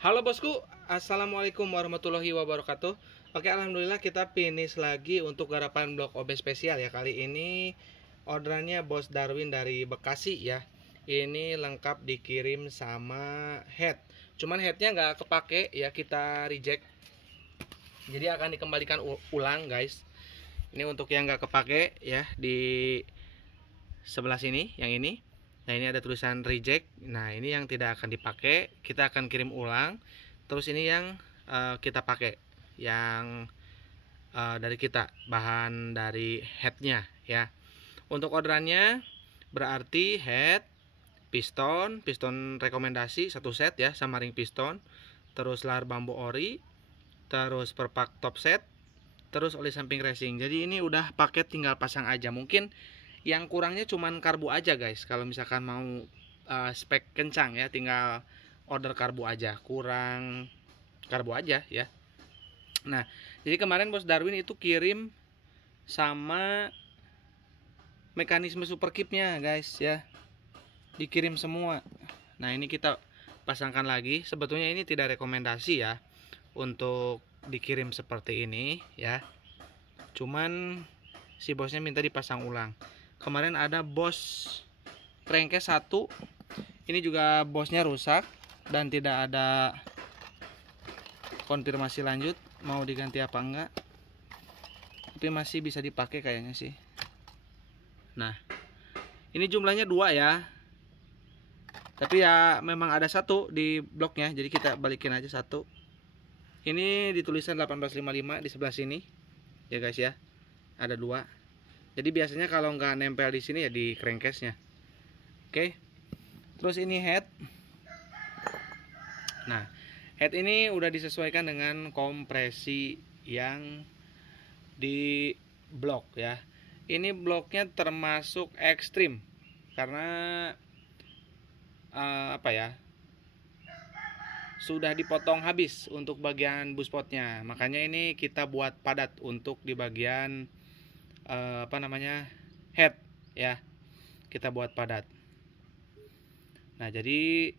Halo bosku, assalamualaikum warahmatullahi wabarakatuh. Oke, alhamdulillah kita finish lagi untuk garapan blok OB spesial ya. Kali ini orderannya Bos Darwin dari Bekasi ya. Ini lengkap dikirim sama head. Cuman headnya nggak kepake ya, kita reject. Jadi akan dikembalikan ulang guys. Ini untuk yang nggak kepake ya, di sebelah sini, yang ini. Nah, ini ada tulisan reject. Nah, ini yang tidak akan dipakai, kita akan kirim ulang. Terus ini yang kita pakai, yang dari kita, bahan dari headnya ya. Untuk orderannya berarti head, piston rekomendasi satu set ya, sama ring piston, terus lar bambu ori, terus perpak top set, terus oli samping racing. Jadi ini udah paket, tinggal pasang aja. Mungkin yang kurangnya cuman karbu aja guys. Kalau misalkan mau spek kencang ya, tinggal order karbu aja, kurang karbu aja ya. Nah, jadi kemarin Bos Darwin itu kirim sama mekanisme super kipnya guys ya, dikirim semua. Nah, ini kita pasangkan lagi. Sebetulnya ini tidak rekomendasi ya untuk dikirim seperti ini ya, cuman si bosnya minta dipasang ulang. Kemarin ada bos crankcase 1, ini juga bosnya rusak dan tidak ada konfirmasi lanjut mau diganti apa enggak, tapi masih bisa dipakai kayaknya sih. Nah, ini jumlahnya 2 ya, tapi ya memang ada 1 di bloknya, jadi kita balikin aja 1. Ini ditulisan 1855 di sebelah sini ya guys ya, ada 2. Jadi biasanya kalau nggak nempel di sini ya di crankcase-nya. Oke. Terus ini head. Nah, head ini udah disesuaikan dengan kompresi yang di blok ya. Ini bloknya termasuk ekstrim karena apa ya, sudah dipotong habis untuk bagian buspotnya. Makanya ini kita buat padat untuk di bagian apa namanya, head ya, kita buat padat. Nah, jadi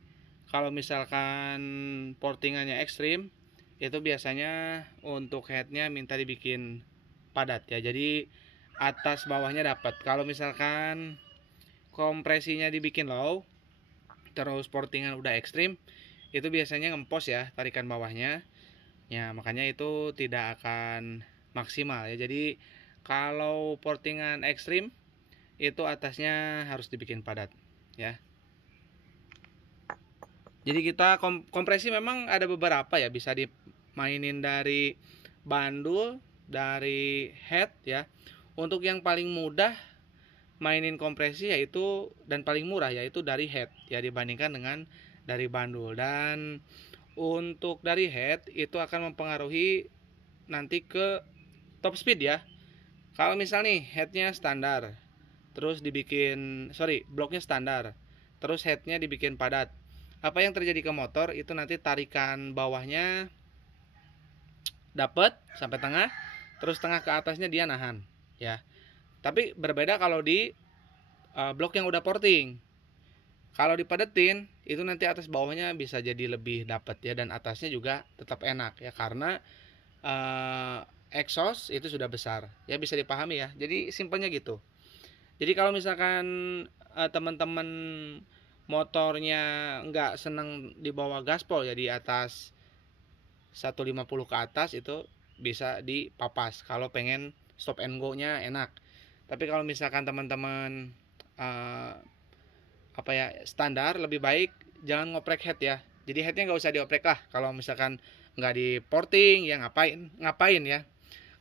kalau misalkan portingannya ekstrim, itu biasanya untuk headnya minta dibikin padat ya, jadi atas bawahnya dapat. Kalau misalkan kompresinya dibikin low, terus portingan udah ekstrim, itu biasanya ngempos ya tarikan bawahnya ya, makanya itu tidak akan maksimal ya. Jadi kalau portingan ekstrim itu atasnya harus dibikin padat ya. Jadi kita kompresi memang ada beberapa ya, bisa dimainin dari bandul, dari head ya. Untuk yang paling mudah mainin kompresi yaitu, dan paling murah yaitu dari head ya, dibandingkan dengan dari bandul. Dan untuk dari head itu akan mempengaruhi nanti ke top speed ya. Kalau misal nih headnya standar, terus dibikin, bloknya standar, terus headnya dibikin padat, apa yang terjadi ke motor itu nanti tarikan bawahnya dapat sampai tengah, terus tengah ke atasnya dia nahan ya. Tapi berbeda kalau di blok yang udah porting. Kalau dipadetin itu nanti atas bawahnya bisa jadi lebih dapat ya, dan atasnya juga tetap enak ya, karena exhaust itu sudah besar ya, bisa dipahami ya. Jadi simpelnya gitu. Jadi kalau misalkan teman-teman motornya nggak seneng di bawah gaspol ya, di atas 150 ke atas itu bisa dipapas kalau pengen stop and go nya enak. Tapi kalau misalkan teman-teman apa ya, standar, lebih baik jangan ngoprek head ya. Jadi headnya nggak usah dioprek lah kalau misalkan nggak di porting ya, ngapain ya,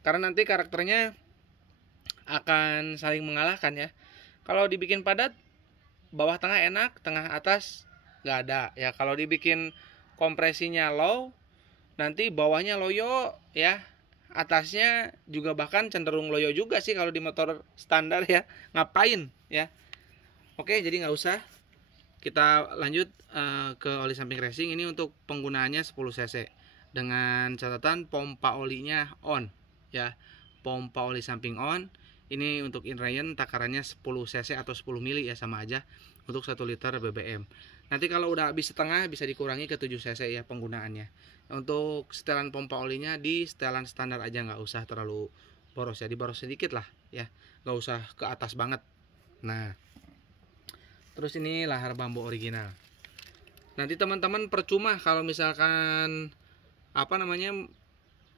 karena nanti karakternya akan saling mengalahkan ya. Kalau dibikin padat, bawah tengah enak, tengah atas nggak ada ya. Kalau dibikin kompresinya low, nanti bawahnya loyo ya, atasnya juga bahkan cenderung loyo juga sih kalau di motor standar ya. Ngapain ya. Oke, jadi nggak usah. Kita lanjut ke oli samping racing. Ini untuk penggunaannya 10 cc dengan catatan pompa olinya on ya, pompa oli samping on. Ini untuk inline takarannya 10 cc atau 10 mili ya, sama aja untuk 1 liter BBM. Nanti kalau udah habis setengah bisa dikurangi ke 7 cc ya penggunaannya. Untuk setelan pompa olinya di setelan standar aja, nggak usah terlalu boros ya, diboros sedikit lah ya, nggak usah ke atas banget. Nah, terus ini lahar bambu original. Nanti teman-teman percuma kalau misalkan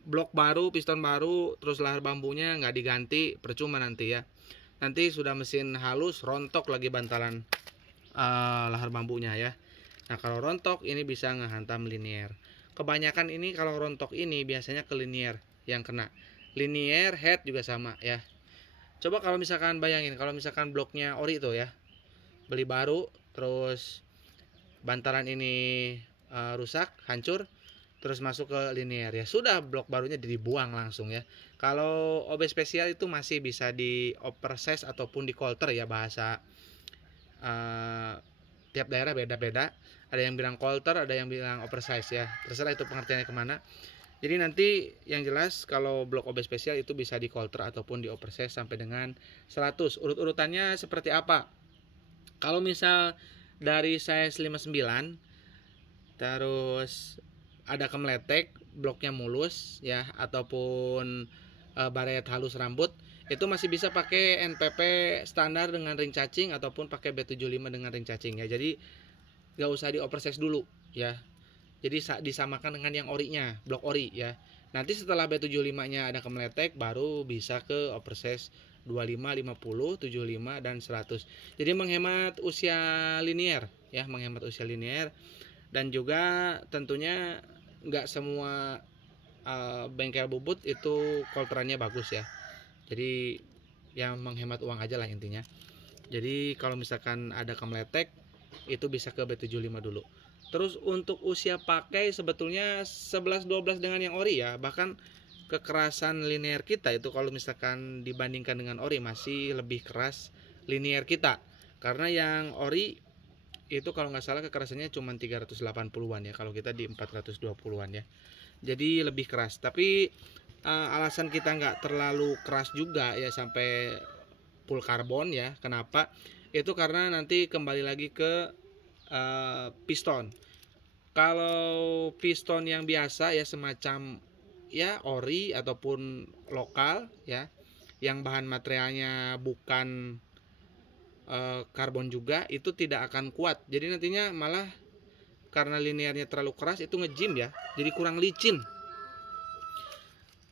blok baru, piston baru, terus lahar bambunya nggak diganti, percuma nanti ya. Nanti sudah mesin halus, rontok lagi bantalan lahar bambunya ya. Nah, kalau rontok ini bisa ngehantam linier. Kebanyakan ini kalau rontok ini biasanya ke linier yang kena. Linier, head juga sama ya. Coba kalau misalkan bayangin, kalau misalkan bloknya ori itu ya, beli baru, terus bantalan ini rusak, hancur, terus masuk ke linier, ya sudah, blok barunya dibuang langsung ya. Kalau OB spesial itu masih bisa di oversize ataupun di coulter ya, bahasa tiap daerah beda-beda. Ada yang bilang coulter, ada yang bilang oversize ya, terserah itu pengertiannya kemana. Jadi nanti yang jelas kalau blok OB spesial itu bisa di coulter ataupun di oversize sampai dengan 100. Urut-urutannya seperti apa? Kalau misal dari size 59 terus ada kemeletek, bloknya mulus ya, ataupun baret halus rambut, itu masih bisa pakai NPP standar dengan ring cacing ataupun pakai B75 dengan ring cacing ya. Jadi nggak usah di oversize dulu ya. Jadi disamakan dengan yang orinya, blok ori ya. Nanti setelah B75 nya ada kemeletek, baru bisa ke oversize 25, 50, 75 dan 100. Jadi menghemat usia linier ya, menghemat usia linier. Dan juga tentunya nggak semua bengkel bubut itu coulterannya bagus ya. Jadi yang menghemat uang aja lah intinya. Jadi kalau misalkan ada kemeletek itu bisa ke B75 dulu. Terus untuk usia pakai sebetulnya 11-12 dengan yang ori ya. Bahkan kekerasan linear kita itu kalau misalkan dibandingkan dengan ori masih lebih keras linear kita. Karena yang ori itu kalau nggak salah kekerasannya cuma 380-an ya, kalau kita di 420-an ya. Jadi lebih keras. Tapi alasan kita nggak terlalu keras juga ya sampai full karbon ya. Kenapa? Itu karena nanti kembali lagi ke piston. Kalau piston yang biasa ya semacam ya ori ataupun lokal ya, yang bahan materialnya bukan karbon juga, itu tidak akan kuat. Jadi nantinya malah karena linearnya terlalu keras itu ngejim ya, jadi kurang licin.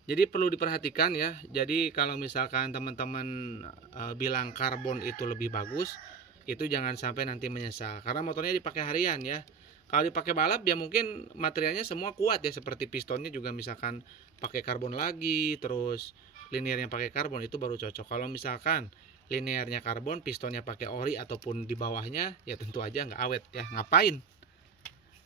Jadi perlu diperhatikan ya. Jadi kalau misalkan teman-teman bilang karbon itu lebih bagus, itu jangan sampai nanti menyesal, karena motornya dipakai harian ya. Kalau dipakai balap ya mungkin materialnya semua kuat ya, seperti pistonnya juga misalkan pakai karbon lagi, terus linearnya pakai karbon, itu baru cocok. Kalau misalkan linearnya karbon, pistonnya pakai ori ataupun di bawahnya, ya tentu aja nggak awet ya, ngapain.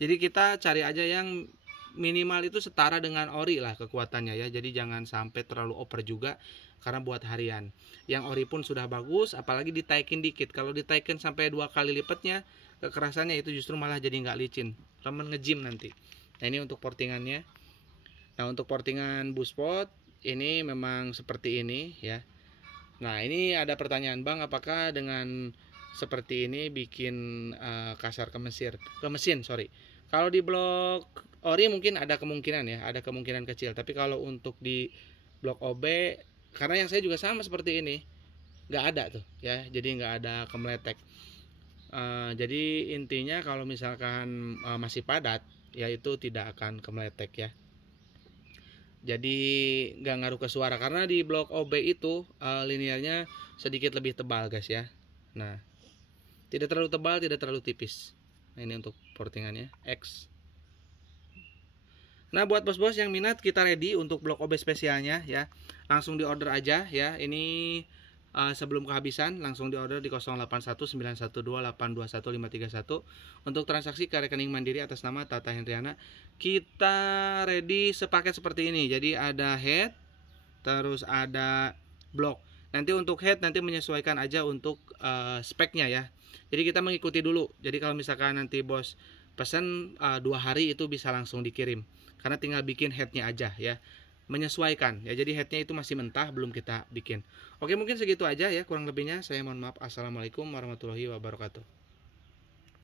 Jadi kita cari aja yang minimal itu setara dengan ori lah kekuatannya ya. Jadi jangan sampai terlalu over juga, karena buat harian. Yang ori pun sudah bagus, apalagi ditaikin dikit. Kalau ditaikin sampai 2 kali lipatnya kekerasannya, itu justru malah jadi nggak licin, remen ngejim nanti. Nah ini untuk portingannya. Nah untuk portingan buspot ini memang seperti ini ya. Nah ini ada pertanyaan, Bang, apakah dengan seperti ini bikin kasar ke mesin, sorry. Kalau di blok ori mungkin ada kemungkinan ya, ada kemungkinan kecil. Tapi kalau untuk di blok OB, karena yang saya juga sama seperti ini, nggak ada tuh ya, jadi nggak ada kemeletek. Jadi intinya kalau misalkan masih padat, ya itu tidak akan kemeletek ya. Jadi nggak ngaruh ke suara, karena di blok OB itu linearnya sedikit lebih tebal guys ya. Nah tidak terlalu tebal, tidak terlalu tipis. Nah ini untuk portingannya X. Nah buat bos-bos yang minat, kita ready untuk blok OB spesialnya ya. Langsung di order aja ya. Ini sebelum kehabisan langsung di order di 081912821531 untuk transaksi ke rekening mandiri atas nama Tata Hendriana. Kita ready sepaket seperti ini. Jadi ada head, terus ada blok. Nanti untuk head nanti menyesuaikan aja untuk speknya ya. Jadi kita mengikuti dulu. Jadi kalau misalkan nanti bos pesan 2 hari itu bisa langsung dikirim, karena tinggal bikin headnya aja ya, menyesuaikan ya. Jadi headnya itu masih mentah, belum kita bikin. Oke, mungkin segitu aja ya, kurang lebihnya saya mohon maaf. Assalamualaikum warahmatullahi wabarakatuh.